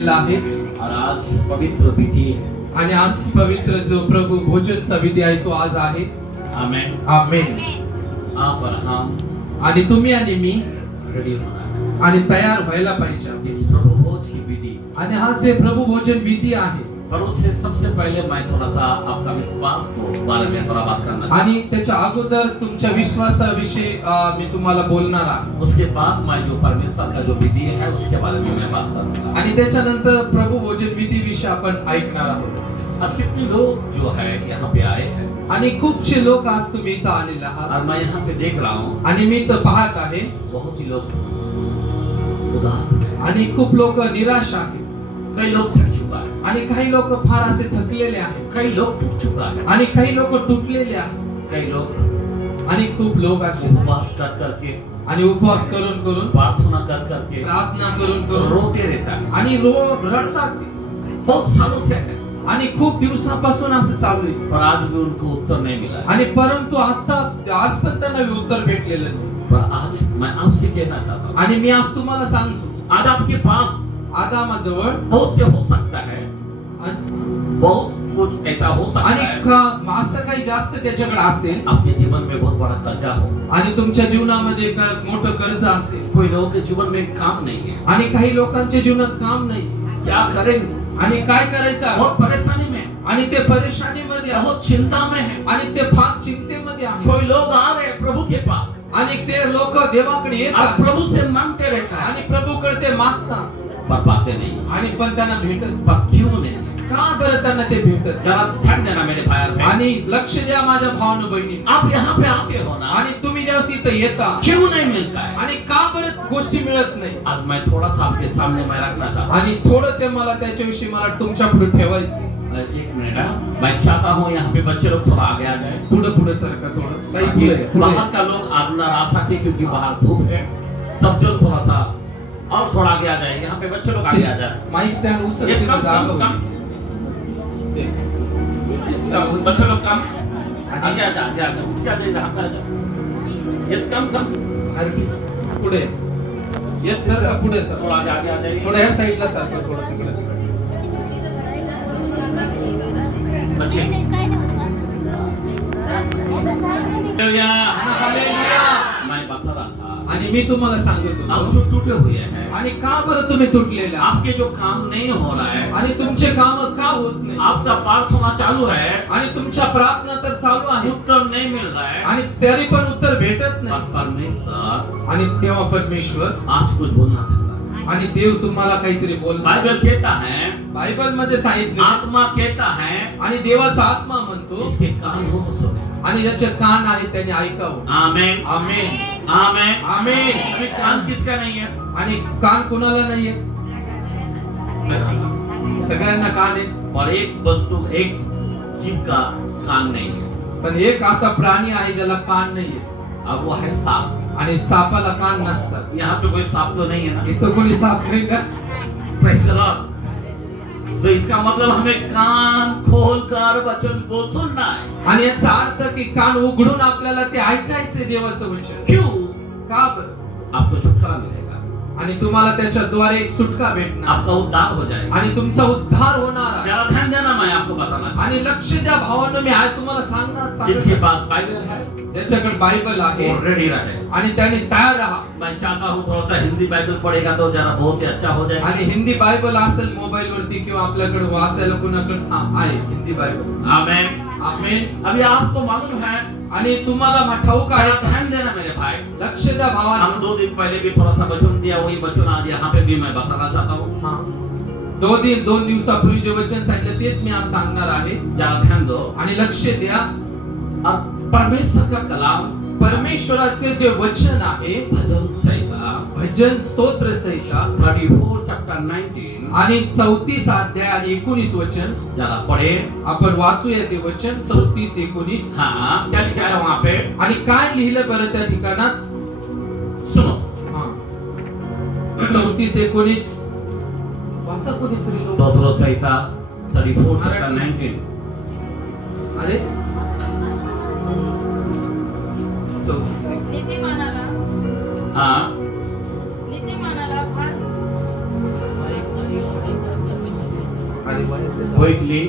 आहे और आज पवित्र विधि है। आणि आज पवित्र जो प्रभु भोजनचा विधी आहे तो आज आहे. आमेन। आमेन. आप और हम आणि तुम्ही आणि मी रेडी होना है आणि तयार व्हायला पाहिजे. इस प्रभु भोज की विधि। आणि हा जे प्रभु भोजन विधी आहे पर उससे सबसे पहले मैं थोड़ा सा आपका विश्वास को बारे में थोड़ा बात करना चाहता आणि त्याच्या अगोदर तुमच्या विश्वासाविषयी मी तुम्हाला बोलणार आहे. हूं। उसके बाद मैं जो परमेश्वर का जो विधि है उसके बारे में मैं बात करूंगा। आणि त्याच्यानंतर प्रभु भोजन विधी विषयी आपण ऐकणार आहोत. आज कितने लोग जो है यहाँ पे आए हैं आणि खूपशे लोक आज तुम्ही इथं आलेले आहात. और मैं यहाँ पे देख रहा हूँ आणि मी इथं पाहत आहे बहुत ही लोग उदास हैं, आणि खूप लोक निराश आहेत. कई लोग थक चुका है, आणि काही लोक फार असे थकलेले आहेत. कई लोग टूट चुका है, आणि काही लोक तुटलेले आहेत. कई लोग आणि खूप लोक असे उपवास कर करके आणि उपवास करून करून प्रार्थना कर करके प्रार्थना करून करून रोते रहता है। आणि रडतात ते. बहुत सालों से है आणि खूप दिवसापासून असं चालू आहे. पर आज भी उनको उत्तर नहीं मिला है। आणि परंतु आता आज पण त्यांना उत्तर भेटलेलं नाही. पर आज मैं आपसे कहना चाहता हूँ आणि मी आज तुम्हाला सांगतो आज आपके पास आदामाजवळ बहुत से हो सकता है, आणि बहुत कुछ ऐसा हो सकता है असं काही जास्त त्याच्याकडे असेल आपके जीवन में बहुत बड़ा कर्जा हो, आणि तुमच्या जीवनामध्ये एक मोठं कर्ज असेल. कोई लोगों के जीवन में काम नहीं है, आणि काही लोकांच्या जीवनात काम नाही. क्या करेंगे, आणि काय करायचं आहे? बहुत परेशानी में, आणि ते परेशानीमध्ये आहे. बहुत चिंता में है। आणि ते फार चिंतेमध्ये आहे. कोई लोग आ रहे हैं प्रभु के पास आणि ते लोक देवाकडे और येतात प्रभु से मांगते रहता है आणि प्रभूकडे ते मागतात पर पाते नहीं। आणि पण त्यांना भेटत पर क्यों नहीं? का बरं त्यांना ते भेटत? जरा ध्यान देना मेरे भाई और बहन। आणि लक्ष द्या माझ्या भावानं बहिणी. आप यहाँ पे आते हो ना, आणि तुम्ही जेव्हा इथं येता क्यों नहीं मिलता है? आणि का बरं गोष्टी मिळत नाही? आज मैं थोड़ा सा आपके सामने मैं रखना चाहता हूँ। आणि थोडं ते मला त्याच्याविषयी मला तुमच्या पुढे ठेवायचं. एक मिनट है, मैं चाहता हूँ यहाँ पे बच्चे लोग थोड़ा आगे आ जाए। पुढे पुढे सरका थोडं. काही ताकि पुढे बाहर का लोग अंदर आ सके क्योंकि बाहर धूप है। सब जो थोड़ा सा और थोड़ा आगे आ जाए, यहाँ पे बच्चे लोग आगे आ जाए। माइक स्टँड उचल. Yes, तिथं come, जागा come, होईल. come. ते. बच्चे लोग कम आगे आ जा, आगे आ जा, क्या दे रहा है? यस कम कम, हरकी. पुढे यस सरका पुढे सर. थोड़ा आगे आ जाइए। थोडं या साईडला सरका थोडं तिकडे. बच्चे हालेलुया. मैं बता रहा था आणि मी तुम्हाला सांगत आप होतो जो टूटे हुए हैं, आणि का बरं तुम्ही तुटलेले आहात? आपके जो काम नहीं हो रहा है, आणि तुमचे काम का होत नाही? आपका प्रार्थना चालू है, आणि तुमच्या प्रार्थना तर चालू आहे उत्तर नहीं मिल रहा है, आणि तरी पण उत्तर भेटत पर नाही. परमेश्वर आणि तेव्हा परमेश्वर आज कुछ बोलना चाहता है। आणि देव तुम्हाला काहीतरी बोलतो. बाइबल कहता है, बायबल मध्ये सांगितलं आत्मा कहता है, आणि देवाचा आत्मा म्हणतो जिसके कान हो वो सुने। आणि ज्याचे कान आहेत त्याने ऐकावं. आमेन आमेन. आमेन आमेन. अभी कान किसका नहीं है? आणि कान कोणाला नाहीये? सगळ्यांना कान आहे. और एक वस्तु, एक जीव का कान नहीं है, पण एक असा प्राणी आहे ज्याला कान नाहीये और वो है सांप। आणि सापाला कान नसतात. यहाँ पे कोई सांप तो नहीं है ना? इथं कोणी साप नाही का? Praise the Lord। तो इसका मतलब हमें कान खोलकर वचन को सुनना है। आणि याचा अर्थ की कान उघडून आपल्याला ते ऐकायचे देवाचं वचन. क्यों? का बरं? आपको छुटकारा मिलेगा, आणि तुम्हाला त्याच्याद्वारे एक सुटका भेटणार आपका उद्धार हो जाएगा। आणि तुमचा उद्धार होणार आहे. जरा ध्यान देना, मैं आपको बताना चाहता आणि लक्ष द्या भावांनो, मी आज तुम्हाला हूं, जिसके सांगणार पास बाइबल है ज्याच्याकडे बायबल आहे वो रेडी रहे। आणि त्याने तयार राहा. मैं चाहता हूँ थोड़ा सा हिंदी बाइबल पढ़ेगा तो जरा बहुत ही अच्छा हो जाएगा। आणि हिंदी बायबल असेल मोबाईल वरती किंवा आपल्याकडे वाचायला कोणाकडे आहे हिंदी बायबल. आमेन। आमेन. अभी आपको मालूम है, आणि तुम्हाला ठाऊक आहे. जरा ध्यान देना मेरे भाई। लक्ष द्या हम भावांनो. 2 दिन पहले भी थोड़ा सा वचन दिया, वही वचन आज यहाँ पे भी मैं बताना चाहता हूँ। हा. 2 दिवसापूर्वी जे वचन सांगितलं तेच मी आज सांगणार आहे. जरा ध्यान दो आणि लक्ष द्या. और परमेश्वर का कलाम, परमेश्वराचे जे वचन आहे भजन संहिता भजन स्तोत्र संहिता 34 चैप्टर 19, आणि 34 अध्याय आणि 19 वचन जरा पढ़े। आपण वाचूया ते वचन 34-19. हाँ, क्या लिखा है वहाँ पे? आणि काय लिहिलं बरं त्या ठिकाणात? सुनो। 34-19 वाचा कोणीतरी लोक. दोथरो संहिता 34 चैप्टर 19। अरे 34. नीतिमानाला हाँ, फार क्विकली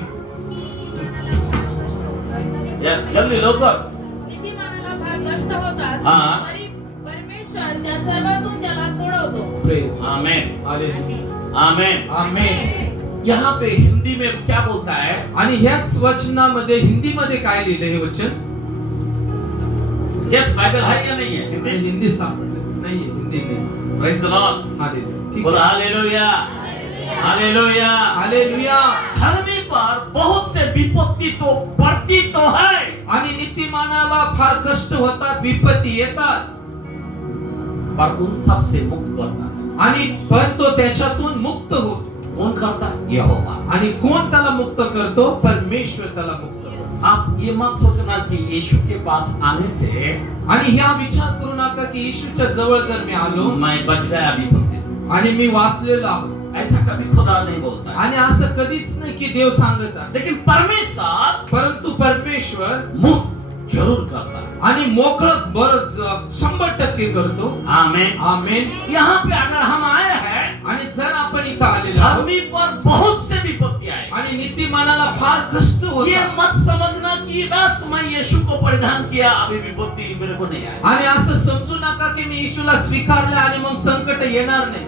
यस जल्दी लवकर नीतिमानाला फार कष्ट होतात हा. तरी परमेश्वर त्या सर्वातून त्याला सोडवतो. Praise amen hallelujah amen. Amen. यहाँ पे हिंदी में क्या बोलता है? आणि ह्याच वचनामध्ये हिंदीमध्ये काय लिहिलं हे वचन? यस बाइबल है या नहीं है? आणि हिंदी हिंदी सापडत नाहीये, हिंदी नाही. Praise the Lord. हालेलुया. ठीक बोला आहे. Hallelujah hallelujah. हालेलुया. धर्मी पर बहुत से विपत्ति तो पड़ती तो है, आणि नीतिमानाला फार कष्ट होतात, विपत्ती येतात, पर उन सब से मुक्त करता है. आणि पण तो त्याच्यातून मुक्त होतो. कौन करता है? यहोवा. आणि कोण त्याला मुक्त करतो? परमेश्वर त्याला मुक्त करतो. आप ये मत सोचना कि यीशु के पास आने से आणि ह्या विचार करू नका की येशूच्या जवळ जर मी आलो मैं बच गया विपत्ति से. आणि मी वाचलेलो आहो, ऐसा कभी खुदा नहीं बोलता है. आणि असं कधीच नाही की देव सांगत आहे. लेकिन परमेश्वर परंतु परमेश्वर मुक्त जरूर करता है. आणि मोकळं बरच 100% करतो. आमेन. आमेन. यहाँ पे अगर हम आए हैं, आणि जर आपण इथं आलेलो आहोत धर्मी पर बहुत से विपत्ति आए. आणि नीतिमानाला फार कष्ट ये होतात, मत समझना कि बस मैं यीशु को परिधान किया अभी विपत्ति मेरे को नहीं आई. आणि असं समजू नका की मी येशूला स्वीकारले आणि मग संकट येणार नाही.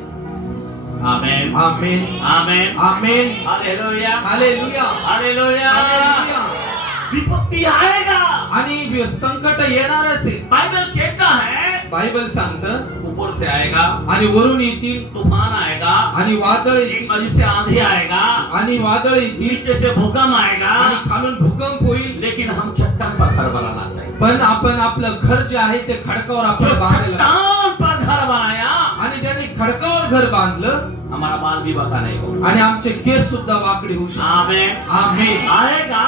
Amen amen. Amen amen. Hallelujah hallelujah. Hallelujah. Hallelujah. विपत्ति आएगा. आणि संकट येणारच आहे. बाइबल कहता है बायबल सांगतं ऊपर से आएगा, आणि वरून येतील, तूफान आएगा, आणि वादळ एक येतील, बाजू से आंधी आएगा, आणि वादळ येतील, नीचे से भूकंप आएगा. आणि खालून भूकंप होईल. लेकिन हम चट्टान पर घर बनाना चाहिए. पण आपण आपलं घर जे आहे ते खडकावर जो आपण बांधायला, चट्टान पर घर बनाया, आणि ज्यांनी खडकावर घर बांधलं हमारा बाल भी बका नहीं होगा. आणि आमचे केस सुद्धा वाकडे होऊ शकतात. आमेन. आमेन. आएगा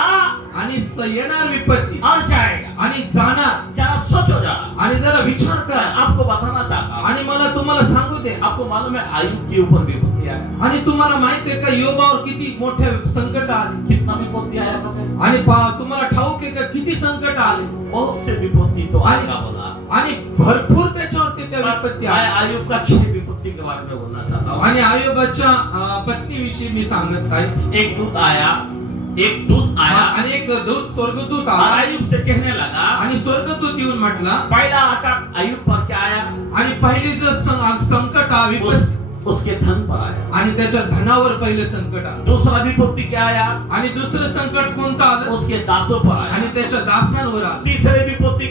आणि येणार विपत्ती और जाएगा. आणि जाणार. जरा सोचो जरा. आणि जरा विचार मैं करा. आपको बताना चाहता हूँ. आणि मला तुम्हाला सांगू दे, आपको मालूम है आयुब के ऊपर विपत्ति आया. आणि तुम्हाला माहिती आहे का योबावर किती मोठे संकट आले, कितना विपत्ति आया पता है? आणि तुम्हाला ठाऊक आहे का किती संकट आले, बहुत से विपत्ति तो आएगा बोला. आणि भरपूर त्याच्यावरती त्या विपत्ती मैं आल्या. आयुब का 6 विपत्ति के बारे में बोलना चाहता हूँ. आणि आयोबाच्या पत्नीविषयी मी सांगत आहे. एक दूत आया, एक दूत आया आणि एक दूत स्वर्गदूत और आला, आयुब से कहने लगा. आणि स्वर्गदूत येऊन म्हटला, पहला अटक आयुब पर क्या आया? आणि पहिली जो संकट उसके धन पर आया. आणि त्याच्या धनावर पहिले संकट आलं. दूसरा विपत्ति क्या आया? आणि दुसरं संकट कोणतं आलं? उसके दासों पर आया. आणि त्याच्या दासांवर आलं. तीसरी विपत्ति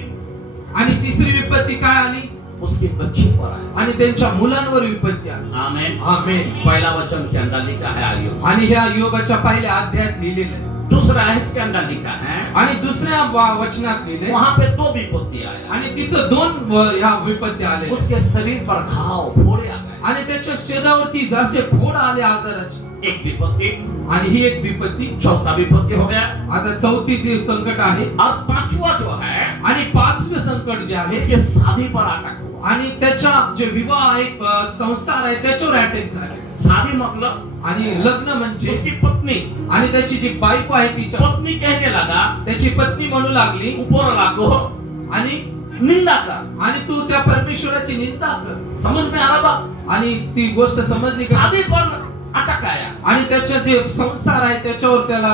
आणि तिसरी विपत्ती काय आली? उसके बच्चे पर आया. आणि त्यांच्या मुलांवर विपत्ती आली. आमेन. आमेन. पहला वचन के अंदर लिखा है आयुब. आणि ह्या योबाच्या पहिल्या अध्यायात लिहिलेलं आहे. दूसरा आयत के अंदर लिखा है, आणि दुसऱ्या वचनात लिहिले, वहां पे 2 विपत्ति आया. आणि तिथं 2 ह्या विपत्ती आले. उसके शरीर पर घाव फोड़े आ गए. आणि त्याच्या शरीरावरती जसे फोड आले आजाराचे. एक विपत्ति. आणि ही एक विपत्ती. चौथा विपत्ति हो गया. आता चौथीचे संकट आहे. और पांचवा जो है आणि 5वे संकट जे आहे, इसके शादी पर अटक हुआ. आणि त्याच्या जे विवाह आहे, संसार आहे, त्याच्यावर अटॅक झाले. शादी मतलब आणि लग्न म्हणजे, उसकी पत्नी. आणि त्याची जी बायको आहे तिच्या, पत्नी कहने लगा, त्याची पत्नी म्हणू लागली, ऊपर लागो आणि निंदा कर. आणि तू त्या परमेश्वराची निंदा कर. समझ में आ रहा बात? आणि ती गोष्ट समजली का? शादी पर अटक आया. आणि त्याच्या जे संसार आहे त्याच्यावर त्याला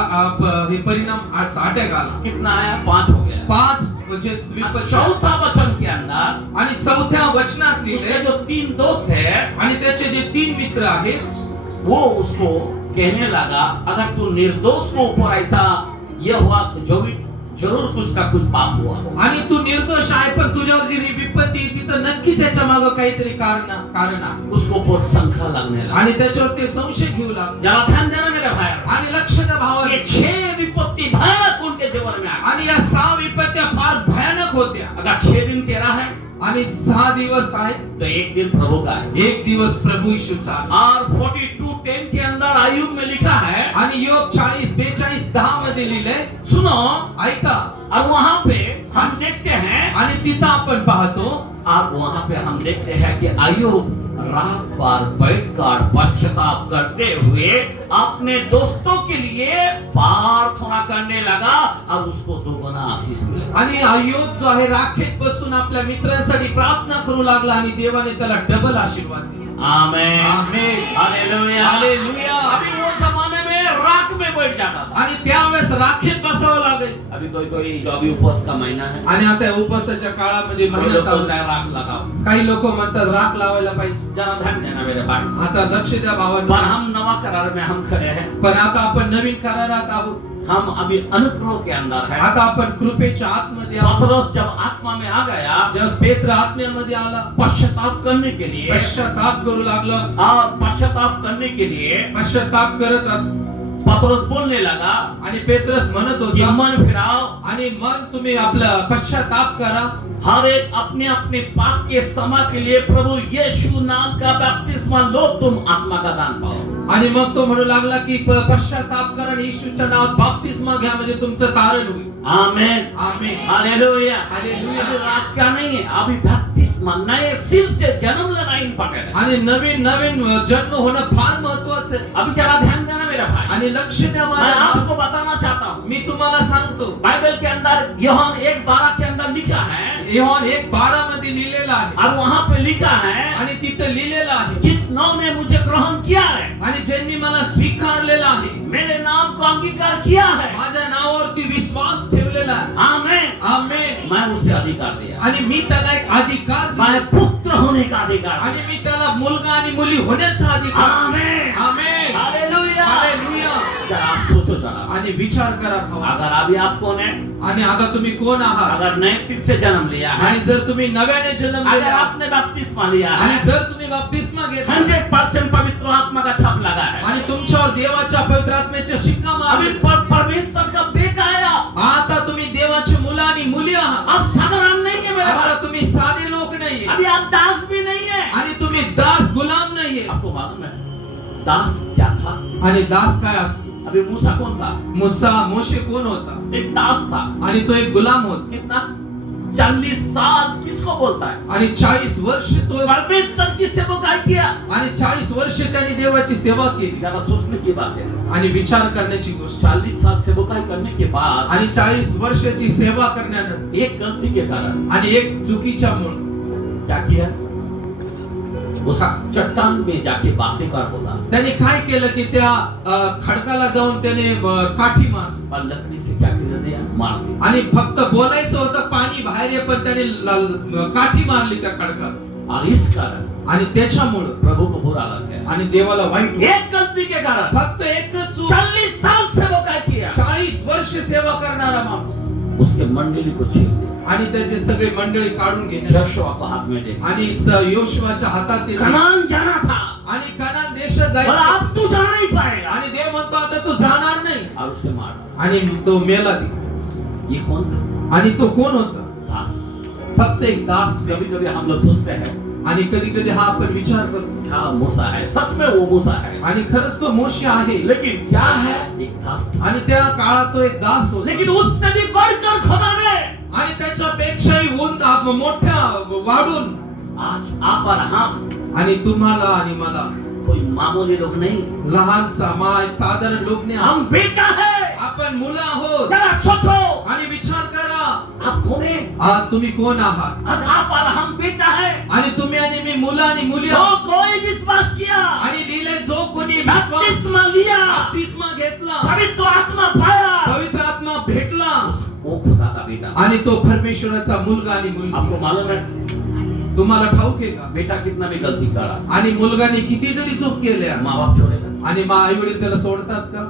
हे परिणाम अटॅक आला. कितना आया? 5 हो गया. 5 म्हणजे विपत्ती. चौथा वचन के अंदर आणि चौथ्या वचनात उसके लिहिले, जो 3 दोस्त है, आणि त्याचे जे 3 मित्र आहेत, वो उसको कहने लगा, अगर तू निर्दोष को ऊपर ऐसा ये हुआ जो भी जरूर कुछ का कुछ पाप हुआ हो. आणि तू निर्दोष आहे, पण तुझ्यावर जी विपत्ती आहे, तिथं नक्कीच याच्या मागे काहीतरी कारण आहे. उसको ऊपर शंका लगने लगा. आणि त्याच्यावर ते संशय घेऊ लागले. जरा ध्यान देना मेरे भाई. आणि लक्ष द्या भावा, ये 6 विपत्ति भयानक उनके जीवन में आ गई. आणि या 6 विपत्त्या फार भयानक होत्या. अगर 6 दिन तेरा है आणि 6 दिवस आहे, तो 1 दिन प्रभु का है. एक दिवस प्रभु यीशुचा आहे. और 42:10 के अंदर आयुब में लिखा है, आणि योग 42:10 मध्ये लिहिलंय, सुनो. ऐका. और वहां पे हम देखते हैं, आणि तिथं आपण पाहतो, अब वहां पे हम देखते हैं कि आयुब रात भर बैठकर पश्चाताप करते हुए अपने दोस्तों के लिए प्रार्थना करने लगा और उसको 2 गुना आशीष मिला. आणि आयोब जो आहे राखेत बसून आपल्या मित्रांसाठी प्रार्थना करू लागला, आणि देवाने त्याला डबल आशीर्वाद दिला. आमेन. आमेन. हालेलुया. हालेलुया. अभी वो जमाने में राख बैठ जाता था। आणि त्यावेळेस राखेत बसावं लागायचं. अभी कोई जो अभी उपवास का महीना है, आणि आता उपासाच्या काळामध्ये कोई महिना लोग चालू बोलता आहे. है राख लगाओ। काही लोक म्हणतात राख लावायला पाहिजे. जरा ध्यान देना मेरे भाई। आता लक्ष द्या पर भावांनो. हम नवा करार में हम खड़े हैं। पण आता आपण नवीन करारात आहोत. हम अभी अनुग्रह के अंदर है। आता आपण कृपेच्या आतमध्ये आहोत. पतरस जब आत्मा में आ गया, जस पेत्र आत्म्यामध्ये आला, पश्चाताप करने के लिए, पश्चाताप करू लागला. और पश्चाताप करने के लिए पश्चाताप करत अस पतरस बोलने लगा आणि पेत्रस म्हणत कि होता मन फिराओ, आणि मग तुम्ही आपला पश्चाताप करा. हर एक अपने अपने पाप के क्षमा के लिए प्रभु यीशु नाम का बपतिस्मा लो, तुम आत्मा का दान पाओ। आणि मग तो म्हणू लागला की पश्चाताप करा आणि येशूच्या नावात बाप्तिस्मा घ्या म्हणजे तुमचं तारण होईल. आमेन, आमेन, हालेलुया, हालेलुया. अभी वाक्य नहीं है, अभी बपतिस्मा नए सिर से जन्म लेना इम्पोर्टेंट है। आणि नवीन नवीन जन्म होणं फार महत्वाचं आहे. अभी जरा ध्यान देना मेरा भाई, आणि लक्ष द्या मैं मला. आपको बताना चाहता हूँ, मी तुम्हाला सांगतो बाइबल के अंदर यूहन्ना 1:12 के अंदर लिखा है, योहान 1:12 मध्ये लिहिलेलं आहे. और वहां पे लिखा है, आणि तिथे लिहिलेलं आहे जितनों ने मुझे ग्रहण किया है, आणि ज्यांनी मला स्वीकारलेलं आहे, मेरे नाम को अंगीकार किया है, माझ्या नावावरती विश्वास ठेवलेला आहे. आमेन, आमेन. मैं उसे अधिकार दिया, आणि मी त्याला एक अधिकार दिला. मैं पुत्र होने का अधिकार आणि दिया। मी त्याला मुलगा आणि मुली होण्याचा अधिकार. आमेन, आमेन, हालेलुया, हालेलुया. जरा आप सोचो जरा, आणि विचार करा भाऊ. अगर अभी आप कौन है, आणि आता तुम्ही कोण आहात? अगर नए सिर से जन्म लिया है, आणि जर तुम्ही नव्याने जन्म अगर घेतला आपने बपतिस्मा लिया आणि है, जर तुम्ही बपतिस्मा घेतला 100% पवित्र आत्मा का छाप लगा है, आणि तुमच्यावर देवाच्या पवित्र आत्म्याच्या शिक्का अभी मारला, परमेश्वर का बेटा है आप, आता तुम्ही देवाची मुलं आणि मुली आहात. आप साधारण नहीं है मेरे आता भाई, तुम्ही साधे लोक नाहीये अभी आप दास भी नहीं है। आणि तुम्ही दास गुलाम नाहीये. आपको मालूम है दास क्या था? आणि दास काय असतो? अभी मूसा कौन था? मोशे कोण होता? एक दास था। आणि तो एक गुलाम होता. कितना? 40 साल किसको बोलता है? आणि 40 वर्ष तो परमेश्वर की सेवकाई किया। आणि 40 वर्ष त्यांनी देवाची सेवा केली. जरा सोचने की बात है, आणि विचार करण्याची गोष्ट. 40 साल सेवकाई करने के बाद आणि 40 वर्षाची सेवा करण्यानंतर एक गलती के कारण आणि एक चुकीच्या मुळे क्या किया? उस चट्टान में जाके बातें कर बोला, त्यांनी काय केलं की त्या खडकाला जाऊन त्याने काठी मारली और लकड़ी से क्या कर दिया? मार दिया। आणि फक्त बोलायचं होतं पाणी बाहेर ये, पण त्याने काठी मारली त्या खडकाला. और इस कारण आणि त्याच्यामुळं प्रभु को बुरा लग गया। आणि देवाला वाईट वाटलं. एक गलती के कारण फक्त एकच चूक. 40 साल सेवकाई किया, 40 वर्ष सेवा करणारा माणूस उसके मंडली को छीन लिया, आणि त्याचे सगळे मंडळी काढून घेणे यहोशुआ को हाथ में दे आणि योशुआच्या हातात दिले. कनान जाना था, आणि कनान देशात और जायचं अब तू जा नहीं पाएगा, आणि देव म्हणतो आता तू जाणार नाही. और उसे मारा। आणि तो मेला ती. ये कौन था? आणि तो कोण होता? दास। फक्त एक दास. कभी कभी हम लोग सोचते हैं आणि कधी कधी हा आपण विचार करतो क्या मूसा है, सच में वो मूसा है, आणि खरंच तो मोशे आहे. लेकिन क्या है? एक दास था। आणि त्या काळात तो एक दास होता. लेकिन उससे भी बढ़कर खुदा ने आणि त्याच्यापेक्षाही मोठ्या वाढून आज आप और हम आणि तुम्हाला आणि मला कोई मामूली लोग नहीं, लहान साधारण लोक नाही. हम बेटा है। आपण मुलं आहोत. जरा सोचो, आणि विचार करा आप कौन है? आज तुम्ही कोण आहात? आज आप और हम बेटा है। आणि तुम्ही आणि मी मुलं आणि मुली जो आहोत. कोई विश्वास किया, आणि दिले जो कोणी विश्वास बपतिस्मा लिया, बपतिस्मा घेतला, पवित्र आत्मा पाया, पवित्र आत्मा भेटला, वो खुदा का बेटा। आणि तो परमेश्वराचा मुलगा आणि मुलगी. आपको मालूम है तुम्हाला ठाऊक आहे का? बेटा कितना भी गलती करा, आणि मुलगाने किती जरी चूक केल्या माँ बाप छोड़ेगा? आणि आई वडील त्याला सोडतात का?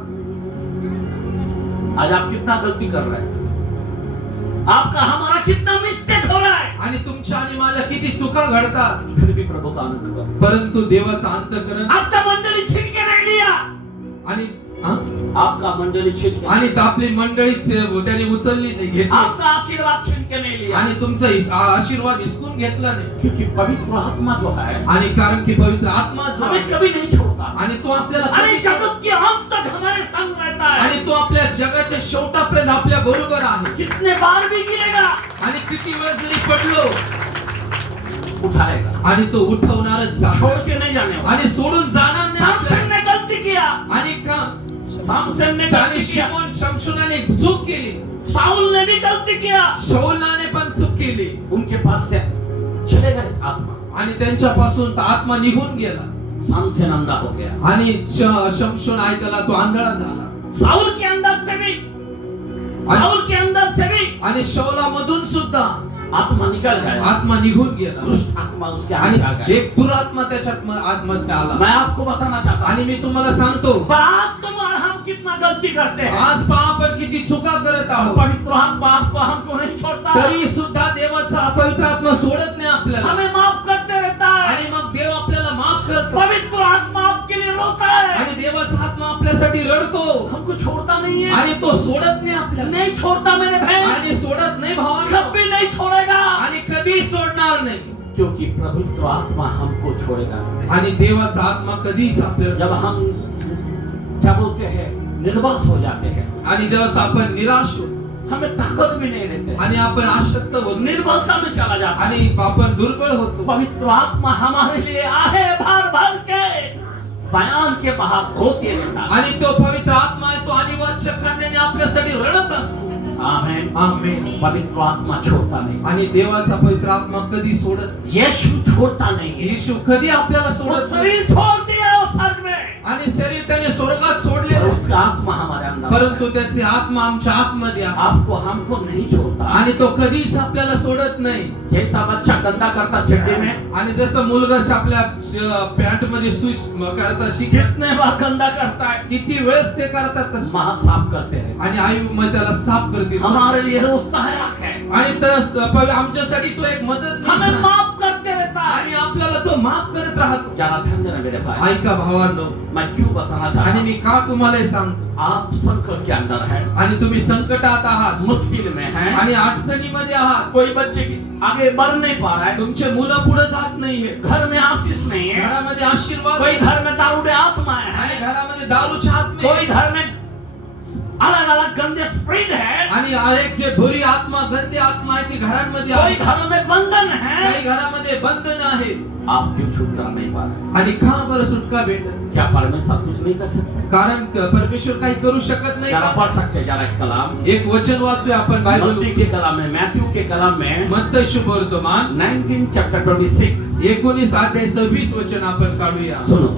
आज आप कितना गलती कर रहे हैं, आपका हमारा कितना मिस्टेक हो रहा है, आणि तुमच्या आणि माझ्या किती चुका घडतात, फिर भी प्रभु का अनुग्रह। परंतु देवाचा अंतःकरण आपका मंडली छीन के नहीं लिया, आणि हा? आपका मंडली छीन के, आणि आपली मंडळीच त्याने उचलली नाही, घेतली, आपका आशीर्वाद छीन के नहीं लिया, आणि तुमचा आशीर्वाद हिसकून घेतला नाही. क्योंकि पवित्र आत्मा जो है आणि कारण की पवित्र आत्मा जो हमें आहे, कभी नहीं छोड़ता, आणि तो आपल्याला अरे कधीच- जगत के अंत तक हमारे संग रहता है। आणि तो आपल्या जगाच्या शेवटापर्यंत आपल्या बरोबर आहे. कितने बार भी गिरेगा, आणि किती वेळ जरी पडलो उठाएगा, आणि तो उठवणारच छोड़ जाणार के नहीं जाने वाला। आणि सोडून जाणार नाही सामसन आपल्याला. ने गलती किया, आणि का सामसन ने आणि गलती किया, शमशोनाने चूक केली, साउल ने भी गलती किया, शौलाने पण चूक केली, उनके पास से चले गए आत्मा, आणि त्यांच्यापासून तो आत्मा निघून गेला, सामसन अंधा हो गया, आणि शमशोन ऐकायला तो आंधळा झाला. साउल के अंदर से भी, साउल के अंदर से भी आणि शौलामधून सुद्धा आत्मा निकल गया, आत्मा निघून गेला दुष्ट आत्मा उसके आणि अंदर आ गया। एक दुरात्मा त्याच्यात आतमध्ये आला। मैं आपको बताना चाहता हूँ, आणि मी तुम्हाला सांगतो पर आज तुम और हम कितना गलती करते हैं। आज पहा आपण किती चुका करत आहोत, पवित्र आत्मा आपको हमको नहीं छोड़ता, तरी सुद्धा देवाचा पवित्र आत्मा सोडत नाही आपल्याला हमें माफ करते रहता है। आणि मग देव आपल्याला माफ करतो पवित्र आत्मा आपके लिए रोता है, आणि देवाचा आत्मा आपल्यासाठी रडतो हमको छोड़ता नहीं है, आणि तो सोडत नाही आपल्याला नहीं छोड़ता मेरे बहन, आणि सोडत नाही भावांनो कभी नहीं छोड़ेगा, आणि कधी सोडणार नाही क्योंकि पवित्र आत्मा हमको छोड़ेगा। आणि देवाचा आत्मा कधीच आपल्याला जब हम क्या बोलते हैं निर्वंश हो जाते हैं, आणि जेव्हा आपण निराश होतो हमें ताकत भी नहीं देते, आणि आपण आशक्त होतो निर्बलता में चला जाता है। आणि आपण दुर्बल होतो पवित्र आत्मा हमारे लिए आहे भर भर के बयान के बाहर रोते रहता है। आणि तो पवित्र आत्मा आहे तो अनिवार्य करण्याने आपल्यासाठी रडत असतो। आमेन आमेन। पवित्र आत्मा छोड़ता नहीं, आणि देवाचा पवित्र आत्मा कधी सोडत यीशु छोड़ता नहीं है। येशू कधी आपल्याला वो सोडत नाही शरीर छोड़ दिया वो स्वर्ग में, आणि शरीर त्याने स्वर्गात सोडले और उसका आत्मा हमारे अंदर है। परंतु त्याचे आत्मा आमच्या आतमध्ये आहे आपको हमको नहीं छोड़ता। आणि तो कधीच आपल्याला सोडत नाही। जैसा बच्चा गंदा करता चड्डी में, आणि जसं मुलगा आपल्या पॅन्ट मध्ये स्विच करता शिकत कितने बार गंदा करता है, किती वेळेस ते करतात तसं वहां साफ करते हैं। आणि आई मग त्याला साफ करते हमारे लिए वो सहायक है, आणि आमच्यासाठी तो एक मदत हमें माफ करते रहता है। आणि आपल्याला तो माफ करत राहतो। ज्यादा ध्यान देना मेरे भाई, ऐका भावांनो, मैं क्यों बताना चाहता आणि हूं, मी का तुम्हाला हे सांगतो, आप संकट के अंदर हैं, आणि तुम्ही संकटात आहात मुश्किल में हैं, आणि अडचणीमध्ये आहात, कोई बच्चे की आगे बढ़ नहीं पा रहा है, तुमचे मुलं पुढे जात नाहीये, घर में आशीष नहीं है, घरामध्ये आशीर्वाद कोई नाही, घर में दारूडे आत्मा आणि है, घरामध्ये दारूची आत्मा कोई घर में अलग अलग गंदे स्प्रिट है, आणि एक जे बुरी आत्मा गंदे आत्मा आहे ती घरांमध्ये कोई आहे, घरों में बंधन है। काही घरामध्ये बंधन आहे, आप क्यों छुटकारा नहीं पा रहे? आणि का बरं सुटका भेटत? क्या परमेश्वर कुछ नहीं कर सकते? कारण परमेश्वर काही करू शकत नाही जरा का? पढ़ सकते हैं, जरा एक कलाम एक वचन वाचूया आपण बायबल मत्ती के कलाम में, मैथ्यू के कलाम में मत्ती शुभवर्तमान 19 चैप्टर 26 19 अध्याय 26 वचन आपण काढूया। सुनो,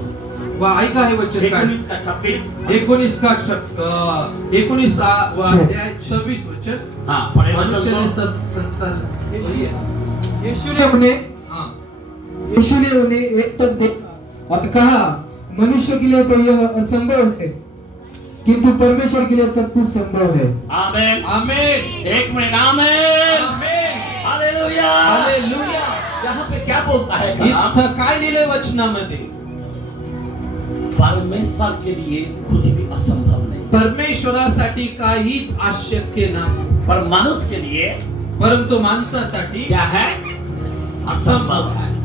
वा ऐका हे वचन काय 19 का 26 19 का 19 अध्याय 26 वचन। हाँ पढ़े वचन मनुष्य ने को। सब संसार यीशु ने उन्हें हाँ एक तक देखा और कहा, मनुष्य के लिए तो यह असंभव है, किंतु परमेश्वर के लिए सब कुछ संभव है। आमेन आमेन एक मिनट, आमेन आमेन हालेलुया। हालेलुया। यहाँ पे क्या बोलता है कलाम? इथं काय लिहिलंय वचनामध्ये? परमेश्वर के लिए कुछ भी असंभव नहीं, परमेश्वरासाठी काहीच अशक्य नाही, पर मनुष्य के लिए परंतु माणसासाठी क्या है? असंभव है।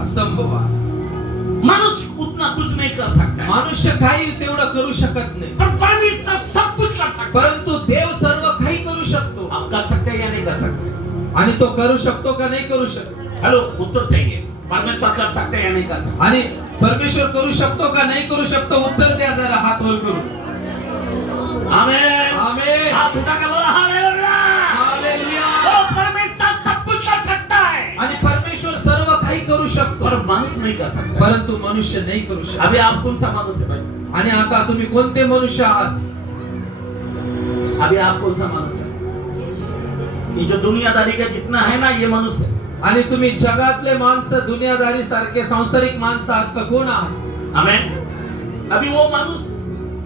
असंभव आहे। मनुष्य उतना कुछ नहीं कर सकता है, मनुष्य काही तेवढं करू शकत नाही, पर परमेश्वर सब कुछ कर सकता परंतु देव सर्व काही करू शकतो। है। आप कर सकते हैं या नहीं कर सकते? आणि तो करू शकतो का नाही करू शकतो? हेलो, उत्तर चाहिए। परमेश्वर कर सकते हैं या नहीं कर सकते? आणि परमेश्वर करू शकतो का नाही करू शकतो? उत्तर द्या जरा हात वर करून। आमेन आमेन आप उठा के बोला हालेलुया। हालेलुया। वो परमेश्वर सब कुछ कर सकता है, आणि परमेश्वर सर्व काही करू शकतो, पर मनुष्य नहीं कर सकता। परंतु मनुष्य नाही करू शकत। अभी आप कौन सा मनुष्य भाई? आणि आता तुम्ही कोणते मनुष्य आहात? अभी आप कौन सा मनुष्य? ये जो दुनियादारी का जितना है ना, ये मनुष्य। आणि तुम्ही जगातले माणसं दुनियादारी सारखे सांसारिक माणसं आहात का? कोण आहात? आमेन। अभी वो मनुष्य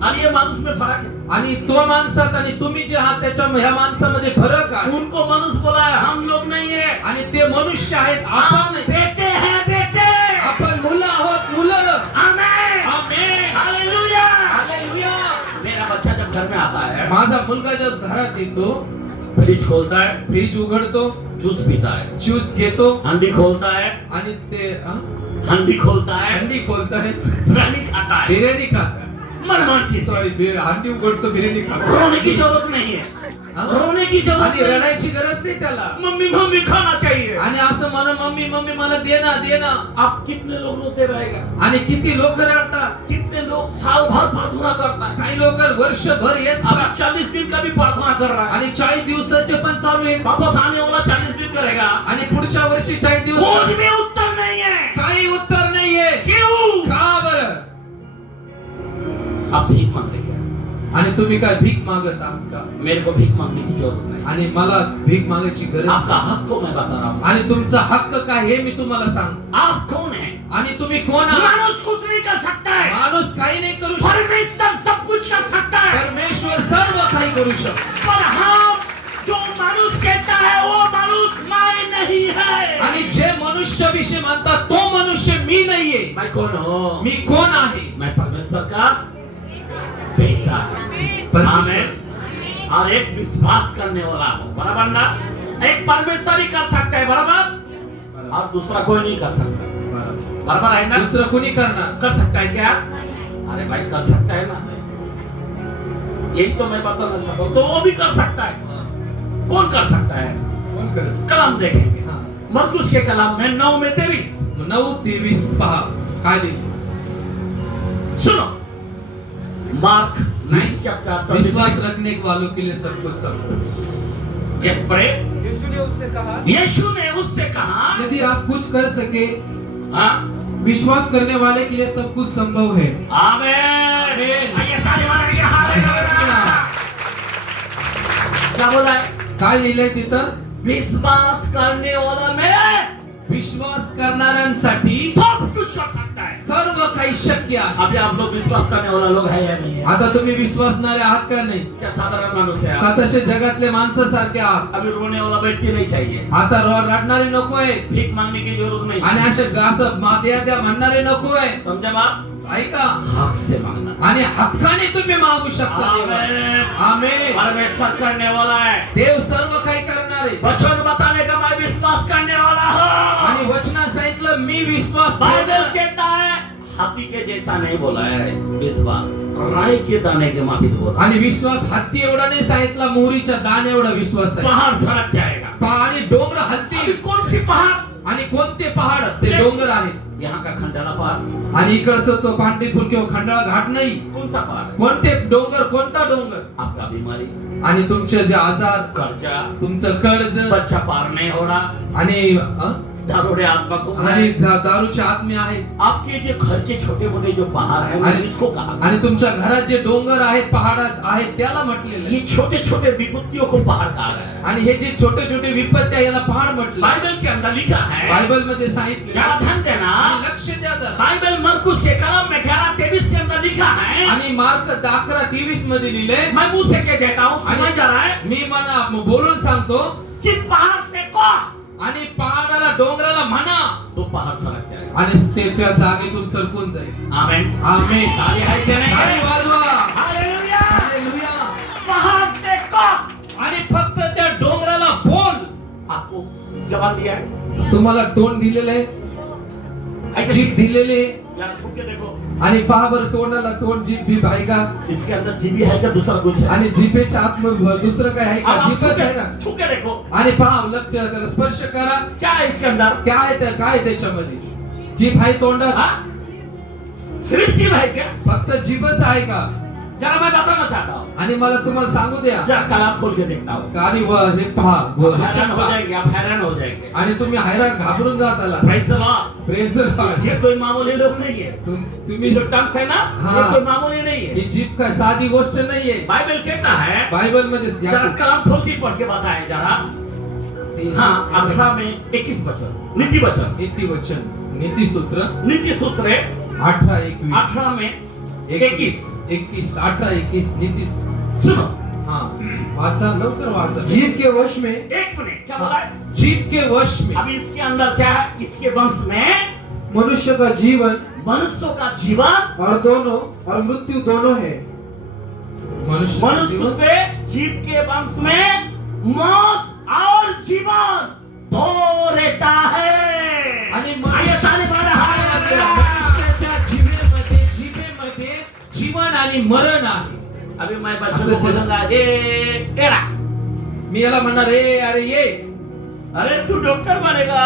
और ये मनुष्य में फर्क है। आणि तो माणसात आणि तुम्ही जे आहात त्याच्या ह्या माणसामध्ये फरक आहे। उनको मनुष्य बोला है, हम लोग नहीं है। आणि ते मनुष्य आहेत, हम आपण नाही। बेटे हैं, बेटे। आपण मुलं आहोत, मुलं। आमेन आमेन हालेलुया। हालेलुया। मेरा बच्चा जब घर में आता है, माझा मुलगा जेव्हा घरात येतो, फ्रिज खोलता है, फ्रीज उघडतो, जूस पीता है, ज्यूस घेतो, हंडी खोलता है, आणि ते हंडी खोलता है, हंडी खोलताय, बिरयानी खाता है, बिर्याणी खाता। मन मर्जी से। सॉरी, हंडी उघडतो, बिर्याणी खातो। रोने की जरूरत नहीं है, रोने की जरूरत आणि नहीं है। रडायची गरज नाही त्याला। मम्मी मम्मी खाना चाहिए। आणि असं म्हणून मम्मी मम्मी मला दे ना दे ना। आप कितने लोग रोते रहेगा? आणि किती लोक रडतात, कितने लोग साल भर प्रार्थना करता है, काही लोक वर्षभर हेच अब करा- 40 दिन का भी प्रार्थना कर रहा है, आणि 40 दिवसाचे पण चालू आहे, वापस आने वाला 40 दिन करेगा, आणि पुढच्या वर्षी 40 दिवस कुछ भी उत्तर नहीं है। काही उत्तर नाहीये। क्यों? का बरं? आप भीख मांग रहे हैं, आणि तुम्ही काय भीक मागत आहात का? मेरे को भीख मांगने की जरूरत नहीं। आणि मला भीक मागायची गरज आपका नाही. हक को मैं बता रहा हूँ। आणि तुमचा हक्क काय हे मी तुम्हाला सांग. आप कौन है? आणि तुम्ही कोण आहात? मानुष कुछ नहीं कर सकता है, माणूस काही नाही करू शकत. परमेश्वर सब कुछ कर सकता है। परमेश्वर सर्व काही करू शकतो. पर हम जो मानुष कहता है वो मानुष मैं नहीं है। आणि जे मनुष्य विषय म्हणतात तो मनुष्य मी नाहीये. मैं कौन हूँ? मी कोण आहे? मैं परमेश्वर का बेटा हूँ। परमेश्वर. आमीन। और एक विश्वास करने वाला हूँ, बराबर ना? एक परमेश्वर ही कर सकता है, बराबर, और दूसरा कोई नहीं कर सकता, बरोबर. बराबर है ना? दुसरं कुणी करणार? कर सकता है क्या? अरे भाई कर सकता है ना, यही तो मैं बताना चाहता हूँ। तो वो भी कर सकता है। कौन कर सकता है? कोण करेल? कलाम देखेंगे। हा. मरकुस के कलाम में 9:23 9:23 पहा काय लिहिलं. सुनो। मार्क 9 चैप्टर विश्वास रखने वालों के लिए सब कुछ संभव. यस पढ़े। यीशु ने उससे कहा, यीशु ने उससे कहा, यदि आप कुछ कर सके, हाँ, विश्वास करने वाले के लिए सब कुछ संभव है. आमीन। आमीन. आइए ताली मारेंगे, हालेलुया। क्या बोला है? काय लिहिलंय तिथं? विश्वास करने वाला में विश्वास करणाऱ्यांसाठी सब कुछ कर सकता है। सर्व काही शक्य आहे. अभी आप लोग विश्वास करने वाला लोग है या नहीं है? आता तुम्ही विश्वासणारे आहात का नाही? क्या साधारण मानुष है का आप? तसे जगातले माणसासारखे आहात? अभी रोने वाला व्यक्ति नहीं चाहिए, आता रडणारे नको आहे भीख मांगने की जरूरत नहीं, आणि असे असं द्या द्या म्हणणारे नको आहे. समझे बात? ऐका. हक से मांगना। आणि हक्काने तुम्ही मागू शकता देवा. आमीन। आमेन. परमेश्वर करने वाला है। देव सर्व काही करणार आहे. वचन बताने का मैं विश्वास करने वाला हूँ। आणि वचनात सांगितलं मी विश्वास बाइबल ठेवणार. कहता है हाथी के जैसा नहीं बोला है विश्वास, राई के दाने के माफिक बोला। आणि विश्वास हत्ती एवढा नाही सांगितला, मोहरीच्या दाणे एवढा विश्वास आहे. पहाड़ सड़क जाएगा। आणि डोंगर अभी हलतील. कौन सी पहाड़? आणि कोणते पहाड? ते डोंगर आहेत. यहाँ का खंडाला पहाड़। आणि इकडचं तो पांढरीपूर किंवा खंडाळा घाट नाही. कौन सा पहाड़? कोणते डोंगर? कोणता डोंगर? आपका बीमारी, आणि तुमचे जे आजार, कर्जा, तुमचं कर्ज, बच्चा पार नहीं हो रहा, आणि दारोडे आत्मा को, आणि दारूचे आत्मे आहेत. आपके जो घर के छोटे मोटे जो पहाड़ है वो आणि- इसको कहा। आणि तुमच्या घरात जे डोंगर आहेत, पहाड आहेत, त्याला म्हटलेलं ये आहे. छोटे छोटे विपत्तियों को पहाड़ कहा गया है। आणि हे जे छोटे छोटे विपत्ती आहे, याला पहाड म्हटलं. बाइबल के अंदर लिखा है, बायबल मध्ये सांगितलं. क्या ध्यान देना, आणि लक्ष द्या जरा. बाइबल मरकुस के कलम में 11:23 के अंदर लिखा है, आणि मार्क 11:23 मध्ये लिहिले. मैं मुंह से कह देता हूँ, समझ जा रहा है, मी म्हणा बोलून सांगतो कि पहाड़ से कह, आणि पहाडाला डोंगराला म्हणा, तो पहाड़ सड़क जाएगा। आणि ते त्या जागेतून सरकून जाईल. आमीन। आमेन. ताली है क्या नहीं? ताली वाजवा. हालेलुया। हालेलुया. पहाड़ से कह, आणि फक्त त्या डोंगराला बोल. आपको जवाब दिया है, तुम्हाला तोंड दिलेलं आहे, ऐसे जीभ दिलेली आहे. यार छू के देखो, आणि पहा बरं तोंडाला तोंड जीभ बीभ आहे का? इसके अंदर जीभी है क्या दूसरा कुछ है? आणि जिभेच्या आतमध्ये दुसरं काय आहे अब का? आप जीभच आहे ना. छू के देखो, आणि पहा लक्ष त्याला स्पर्श करा. क्या है इसके अंदर? काय आहे त्या काय आहे त्याच्यामध्ये? जीभ आहे तोंडात. हाँ? सिर्फ जीभ है क्या? फक्त जीभच आहे का? जरा मैं बताना चाहता हूँ, आणि मला तुम्हाला सांगू द्या. जरा कलाम खोल के देखता हूँ, आणि हे पहा हैरान हो जाएंगे, आप हैरान हो जाएंगे। आणि तुम्ही हैरान घाबरून जात आला. Praise the Lord। Praise the Lord. ये कोई मामूली लोग नहीं है, तुम्ही जो टंग्स है ना, हाँ। ये कोई मामूली नहीं है। ही जीभ काय साधी गोष्ट नाहीये. बाइबल कहता है, बायबल मध्ये जरा कलाम खोल के पढ़ के बताए जरा। हाँ, 18:21 वचन, नीति वचन, नीति वचन, नीति सूत्र नीति सूत्र 18:21. 18:21। 21 18:21 नीति. सुनो, हाँ वाचा लवकर वाचा. जीव के वश में, एक मिनट, क्या बोला है? जीभ के वश में. अभी इसके अंदर क्या है? इसके वंश में मनुष्य का जीवन मनुष्यों का जीवन, और दोनों और मृत्यु दोनों है. मनुष्य के जीव के वंश में मौत और जीवन दो रहता है। आणि आइए ताली मारा, हालेलुया। मनुष्याच्या जीवेमध्ये जीवन आणि मरण आहे. अभी मैं असं बच्चों को चला. बोलूंगा, ए एड़ा, मी याला म्हणणार ए अरे ये, अरे तू डॉक्टर बनेगा,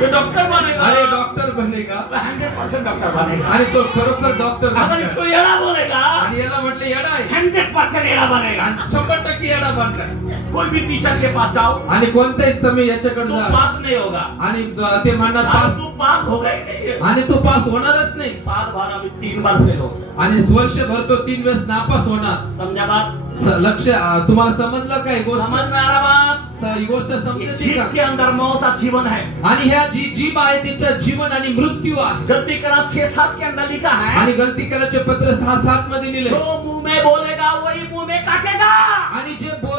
तू डॉक्टर बनेगा, अरे डॉक्टर बनेगा. 100% डॉक्टर बनेगा। आणि तो खरोखर डॉक्टर अगर इसको एड़ा बोलेगा, आणि याला म्हटलं येडा आहे 100% एड़ा बनेगा। आणि 100% येडा बनलाय कोई भी टीचर के पास जाओ आणि कोणत्याही तुम्ही याच्याकडे तो जा पास नहीं होगा। आणि ते म्हणणार आज पास तू पास होगा ही नहीं है। आणि तो पास होणारच नाही साल भर अभी 3 बार फेल हो गया। आणि वर्षभर तो 3 वेळेस नापास होणार समझा बात? लक्ष तुम्हाला समजलं काय गोष्ट समझ में आ रहा बात? ही गोष्ट ये समजते जीव का के अंदर मौत और जीवन है। आणि ह्या जी जीव आहे तिच्या जीवन आणि मृत्यू आहे गलती करा 6-7 के अंदर लिखा है आणि गलती करायचे पत्र 6:7 मध्ये लिहिले जो मुंह में बोलेगा वही मुंह में काटेगा। आणि जे तू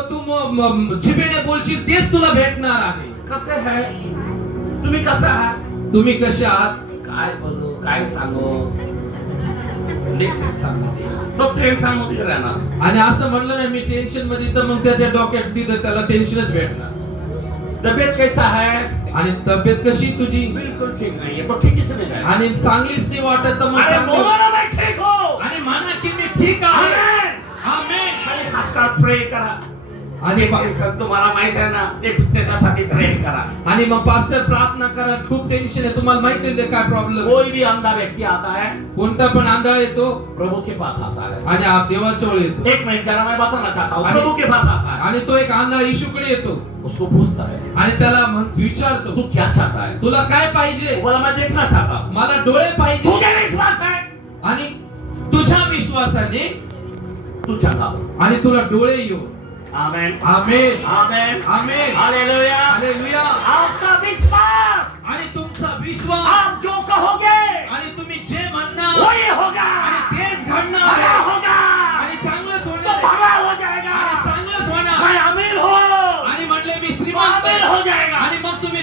जिभेने बोलशील तेच तुला भेटणार आहे कसे है तुम्ही कसा है तुम्ही कसे आहात काय बोलू काय सांगू तो टेन्शन मध्ये राहणार। आणि असं म्हणलं ना मी टेन्शन मध्ये तर मग त्याच्या डोक्यात तिथं त्याला टेन्शनच भेटणार तबीयत कैसा है आणि तब्येत कशी तुझी बिल्कुल ठीक नहीं है तो ठीक से नहीं है। आणि चांगलीच नाही वाटत तर मग अरे चांगलं- बोलो ना मैं ठीक हूँ। आणि म्हणा की मी ठीक आहे आमेन। आमेन खाली खासकर प्रे करा आणि टेन्शन तुम्हाला माहित आहे ना ते त्याच्यासाठी प्रे करा। आणि मग पास्टर प्रार्थना करा खूप टेन्शन आहे तुम्हाला माहिती आहे काय प्रॉब्लेम कोई भी अंधा व्यक्ति आता है कोणता पण आंधळा येतो प्रभु के पास आता है। आणि आप देवाजवळ येतो एक मिनट जरा मैं बताना चाहता हूँ अरे- प्रभु के पास आता है आणि तो एक आंधळा येशूकडे येतो उसको पूछता है आणि त्याला विचारतो तू क्या चाहता है? तुला काय पाहिजे वो बोला मैं देखना चाहता हूँ। मला डोळे पाहिजे तुझे विश्वास है आणि तुझ्या विश्वासाने तू चला। आणि तुला डोळे येऊ आमेन amen amen amen hallelujah. Hallelujah आपका विश्वास आणि तुमचा विश्वास आप जो कहोगे आणि तुम्ही जे म्हणणार वो